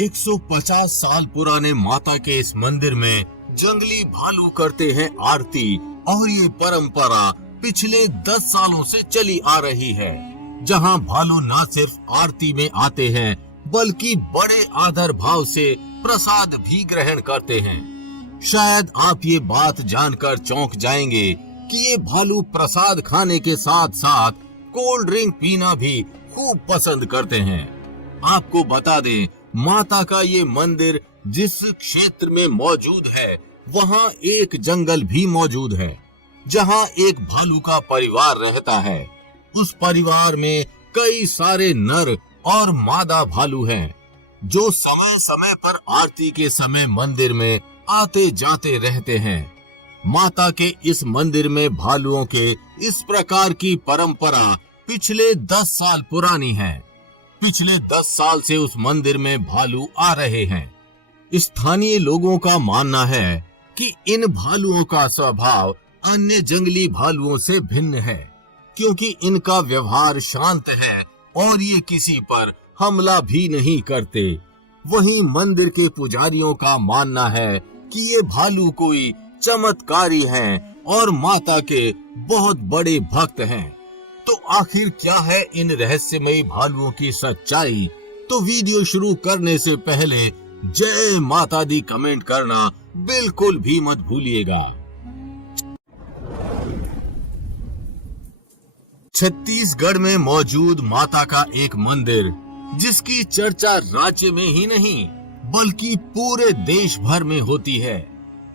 150 साल पुराने माता के इस मंदिर में जंगली भालू करते हैं आरती और ये परंपरा पिछले 10 सालों से चली आ रही है, जहां भालू न सिर्फ आरती में आते हैं बल्कि बड़े आदर भाव से प्रसाद भी ग्रहण करते हैं। शायद आप ये बात जानकर चौंक जाएंगे कि ये भालू प्रसाद खाने के साथ साथ कोल्ड ड्रिंक पीना भी खूब पसंद करते हैं। आपको बता दें, माता का ये मंदिर जिस क्षेत्र में मौजूद है वहाँ एक जंगल भी मौजूद है, जहाँ एक भालू का परिवार रहता है। उस परिवार में कई सारे नर और मादा भालू हैं, जो समय समय पर आरती के समय मंदिर में आते जाते रहते हैं। माता के इस मंदिर में भालुओं के इस प्रकार की परंपरा पिछले 10 साल पुरानी है। पिछले 10 साल से उस मंदिर में भालू आ रहे हैं। स्थानीय लोगों का मानना है कि इन भालुओं का स्वभाव अन्य जंगली भालुओं से भिन्न है, क्योंकि इनका व्यवहार शांत है और ये किसी पर हमला भी नहीं करते। वहीं मंदिर के पुजारियों का मानना है कि ये भालू कोई चमत्कारी हैं और माता के बहुत बड़े भक्त हैं। तो आखिर क्या है इन रहस्यमयी भालुओं की सच्चाई? तो वीडियो शुरू करने से पहले जय माता दी कमेंट करना बिल्कुल भी मत भूलिएगा। छत्तीसगढ़ में मौजूद माता का एक मंदिर, जिसकी चर्चा राज्य में ही नहीं बल्कि पूरे देश भर में होती है।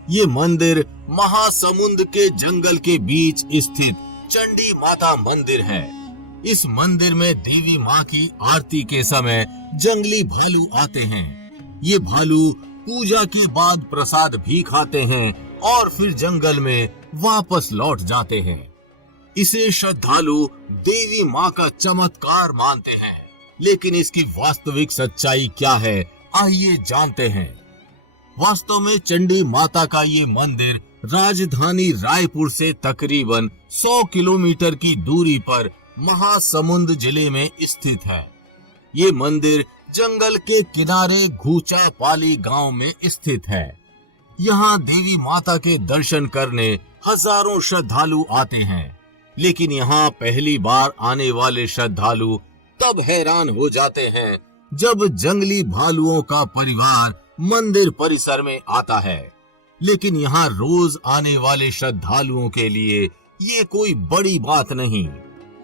ये मंदिर महासमुंद के जंगल के बीच स्थित चंडी माता मंदिर है। इस मंदिर में देवी माँ की आरती के समय जंगली भालू आते हैं। ये भालू पूजा के बाद प्रसाद भी खाते हैं और फिर जंगल में वापस लौट जाते हैं। इसे श्रद्धालु देवी माँ का चमत्कार मानते हैं, लेकिन इसकी वास्तविक सच्चाई क्या है, आइए जानते हैं। वास्तव में चंडी माता का ये मंदिर राजधानी रायपुर से तकरीबन 100 किलोमीटर की दूरी पर महासमुंद जिले में स्थित है। ये मंदिर जंगल के किनारे घूचा पाली गांव में स्थित है। यहाँ देवी माता के दर्शन करने हजारों श्रद्धालु आते हैं, लेकिन यहाँ पहली बार आने वाले श्रद्धालु तब हैरान हो जाते हैं जब जंगली भालुओं का परिवार मंदिर परिसर में आता है। लेकिन यहाँ रोज आने वाले श्रद्धालुओं के लिए ये कोई बड़ी बात नहीं।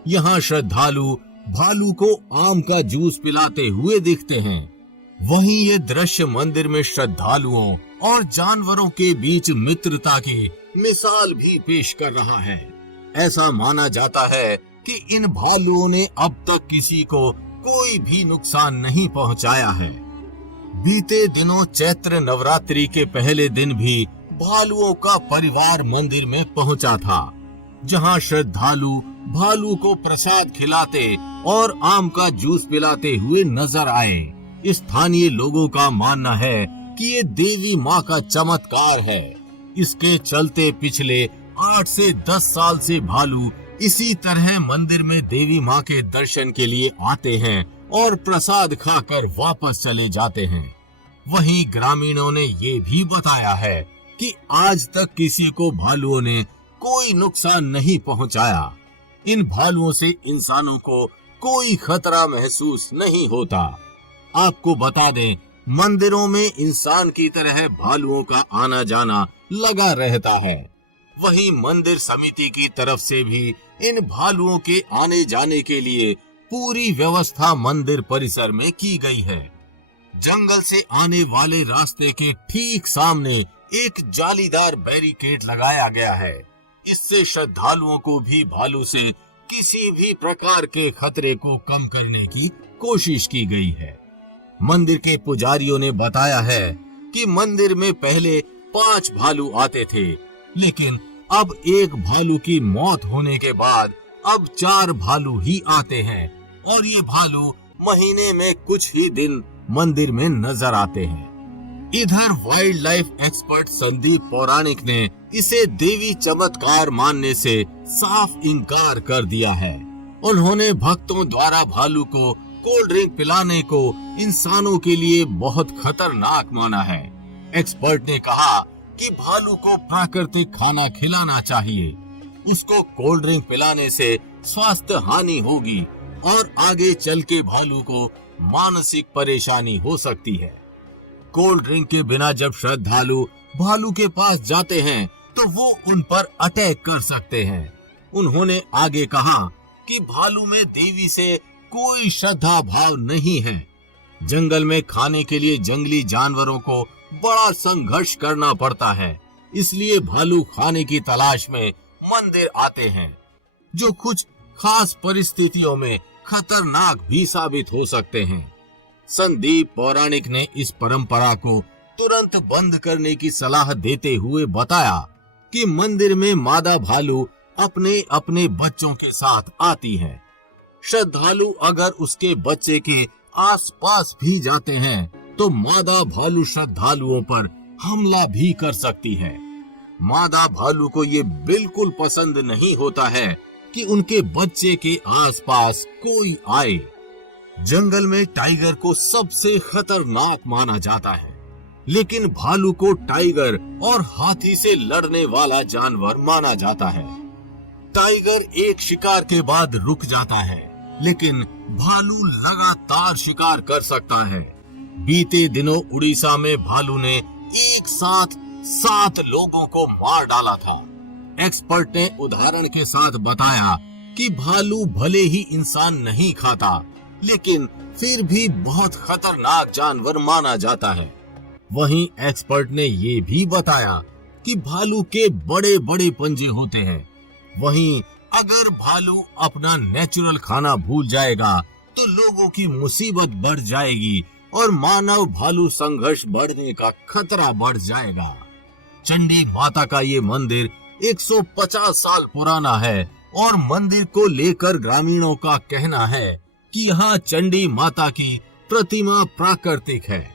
यहाँ श्रद्धालु भालू को आम का जूस पिलाते हुए दिखते हैं। वहीं ये दृश्य मंदिर में श्रद्धालुओं और जानवरों के बीच मित्रता की मिसाल भी पेश कर रहा है। ऐसा माना जाता है कि इन भालुओं ने अब तक किसी को कोई भी नुकसान नहीं पहुंचाया है। बीते दिनों चैत्र नवरात्रि के पहले दिन भी भालुओं का परिवार मंदिर में पहुंचा था, जहां श्रद्धालु भालू को प्रसाद खिलाते और आम का जूस पिलाते हुए नजर आए। स्थानीय लोगों का मानना है कि ये देवी माँ का चमत्कार है। इसके चलते पिछले 8 से 10 साल से भालू इसी तरह मंदिर में देवी माँ के दर्शन के लिए आते हैं और प्रसाद खाकर वापस चले जाते हैं। वहीं ग्रामीणों ने ये भी बताया है कि आज तक किसी को भालुओं ने कोई नुकसान नहीं पहुंचाया। इन भालुओं से इंसानों को कोई खतरा महसूस नहीं होता। आपको बता दें, मंदिरों में इंसान की तरह भालुओं का आना जाना लगा रहता है। वहीं मंदिर समिति की तरफ से भी इन भालुओं के आने जाने के लिए पूरी व्यवस्था मंदिर परिसर में की गई है। जंगल से आने वाले रास्ते के ठीक सामने एक जालीदार बैरिकेड लगाया गया है। इससे श्रद्धालुओं को भी भालू से किसी भी प्रकार के खतरे को कम करने की कोशिश की गई है। मंदिर के पुजारियों ने बताया है कि मंदिर में पहले 5 भालू आते थे, लेकिन अब एक भालू की मौत होने के बाद अब 4 भालू ही आते हैं और ये भालू महीने में कुछ ही दिन मंदिर में नजर आते हैं। इधर वाइल्ड लाइफ एक्सपर्ट संदीप पौराणिक ने इसे देवी चमत्कार मानने से साफ इनकार कर दिया है। उन्होंने भक्तों द्वारा भालू को कोल्ड ड्रिंक पिलाने को इंसानों के लिए बहुत खतरनाक माना है। एक्सपर्ट ने कहा कि भालू को प्राकृतिक खाना खिलाना चाहिए। उसको कोल्ड ड्रिंक पिलाने से स्वास्थ्य हानि होगी और आगे चल के भालू को मानसिक परेशानी हो सकती है। कोल्ड ड्रिंक के बिना जब श्रद्धालु भालू के पास जाते हैं तो वो उन पर अटैक कर सकते हैं। उन्होंने आगे कहा कि भालू में देवी से कोई श्रद्धा भाव नहीं है। जंगल में खाने के लिए जंगली जानवरों को बड़ा संघर्ष करना पड़ता है, इसलिए भालू खाने की तलाश में मंदिर आते हैं, जो कुछ खास परिस्थितियों में खतरनाक भी साबित हो सकते हैं। संदीप पौराणिक ने इस परंपरा को तुरंत बंद करने की सलाह देते हुए बताया कि मंदिर में मादा भालू अपने अपने बच्चों के साथ आती है। श्रद्धालु अगर उसके बच्चे के आसपास भी जाते हैं तो मादा भालू श्रद्धालुओं पर हमला भी कर सकती है। मादा भालू को ये बिल्कुल पसंद नहीं होता है कि उनके बच्चे के आसपास कोई आए। जंगल में टाइगर को सबसे खतरनाक माना जाता है, लेकिन भालू को टाइगर और हाथी से लड़ने वाला जानवर माना जाता है। टाइगर एक शिकार के बाद रुक जाता है, लेकिन भालू लगातार शिकार कर सकता है। बीते दिनों उड़ीसा में भालू ने एक साथ 7 लोगों को मार डाला था। एक्सपर्ट ने उदाहरण के साथ बताया कि भालू भले ही इंसान नहीं खाता, लेकिन फिर भी बहुत खतरनाक जानवर माना जाता है। वहीं एक्सपर्ट ने ये भी बताया कि भालू के बड़े बड़े पंजे होते हैं। वहीं अगर भालू अपना नेचुरल खाना भूल जाएगा तो लोगों की मुसीबत बढ़ जाएगी और मानव भालू संघर्ष बढ़ने का खतरा बढ़ जाएगा। चंडी माता का ये मंदिर 150 साल पुराना है और मंदिर को लेकर ग्रामीणों का कहना है कि यहाँ चंडी माता की प्रतिमा प्राकृतिक है।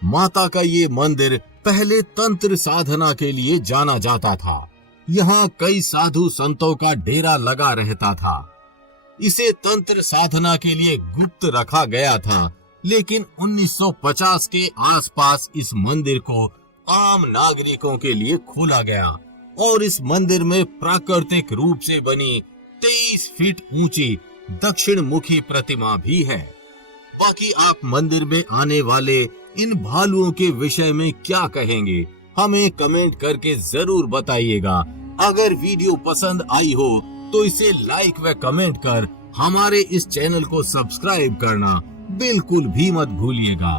माता का ये मंदिर पहले तंत्र साधना के लिए जाना जाता था। यहाँ कई साधु संतों का डेरा लगा रहता था। इसे तंत्र साधना के लिए गुप्त रखा गया था, लेकिन 1950 के आसपास इस मंदिर को आम नागरिकों के लिए खोला गया और इस मंदिर में प्राकृतिक रूप से बनी 23 फीट ऊंची दक्षिण मुखी प्रतिमा भी है। बाकी आप मंदिर में आने वाले इन भालुओं के विषय में क्या कहेंगे, हमें कमेंट करके जरूर बताइएगा। अगर वीडियो पसंद आई हो तो इसे लाइक व कमेंट कर हमारे इस चैनल को सब्सक्राइब करना बिल्कुल भी मत भूलिएगा।